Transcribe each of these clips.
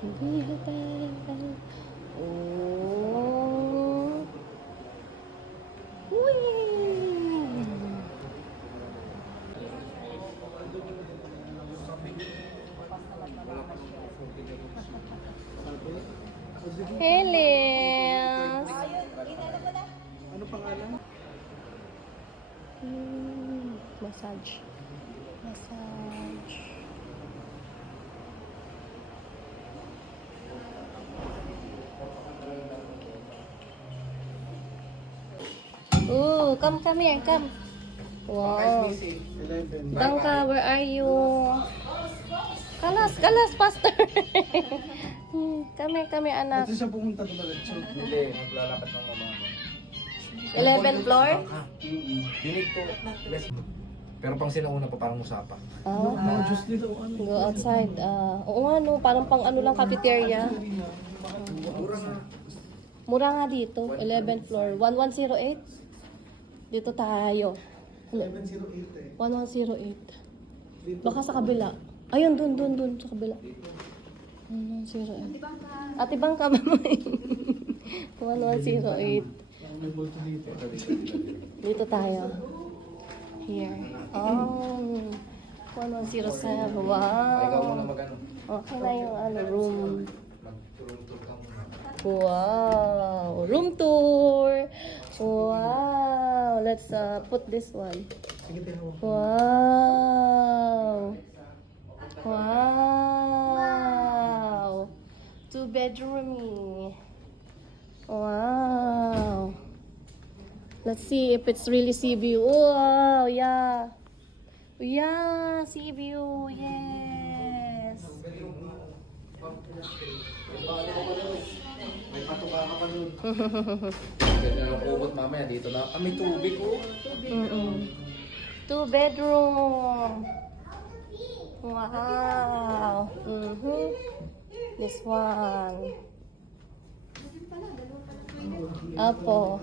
Hindi hotel. Oh. Whee! Hello. Ano pangalan? Massage. Massage. Come here, come. Wow. 11. Bangka, where are you? Kalas, faster. Come here, anak. Ito siya pumunta diretso. Hindi, maglalakad ng mama mo. 11th floor? Dinig to. Pero pang sinauna pa parang usapa. Oh. Mga Diyos nila o ano. Go outside. Oo nga, no. Parang pang ano lang, cafeteria. Mura nga. Mura nga dito. 11th floor. 1108? Dito tayo. 1108 eh. 1108. Baka sa kabila. Ayun, dun. Sa kabila. 1108. Ate Bangka, mamay. 1108. May bulto dito. Dito tayo. Here. Oh. 1107. Ikaw Wow. muna mag-ano. Okay na yung room. Mag-tour ka muna. Wow. Room tour. Wow. Let's put this one. Sige, tino. Wow. Wow. 2-bedroomy. Wow. Let's see if it's really sea view. Wow, yeah. Yeah, sea view. Yes. May patuka ka pa nun. Ganda ng kumot mamaya dito na. May tubig oh. 2-bedroom. Wow. This one. Apo.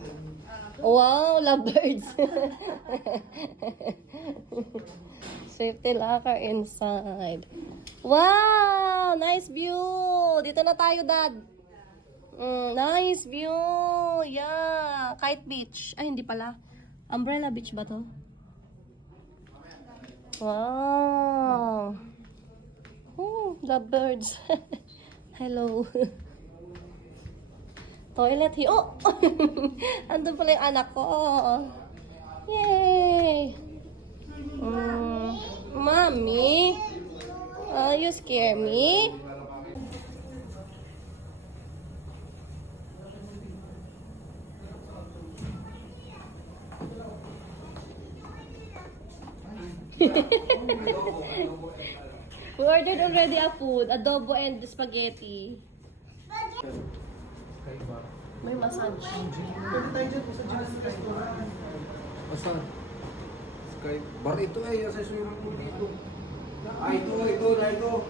Wow, lovebirds. Safety locker inside. Wow, nice view. Dito na tayo, Dad. Nice view. Yeah, Kite Beach. Ay, hindi pala. Umbrella Beach ba to? Wow. Lovebirds. Hello. Toilet here. Oh! Andun pala yung anak ko. Yay! Mommy? You scare me? We ordered already a food. Adobo and spaghetti. May massage. Pwede tayo dyan sa Genesis Restaurant. Asan? Sky. Bar ito eh. Sa swimming pool dito. Ah, ito. May ano.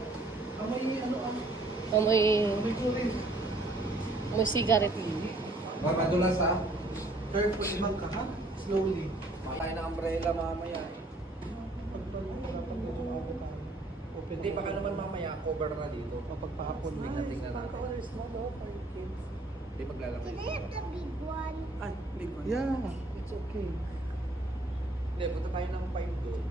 Amoy, May kulay. amoy cigarette. Bar, madulas ah. Careful, ibang ka ha? Slowly. Tayo ng umbrella mamaya eh. Hindi baka naman mamaya cover na dito. Pagpahapon. Tingnan natin. Hindi maglalakad Can I have the big one? Ah, big one. Yeah, it's okay. Hindi, punta tayo ng 5 doon.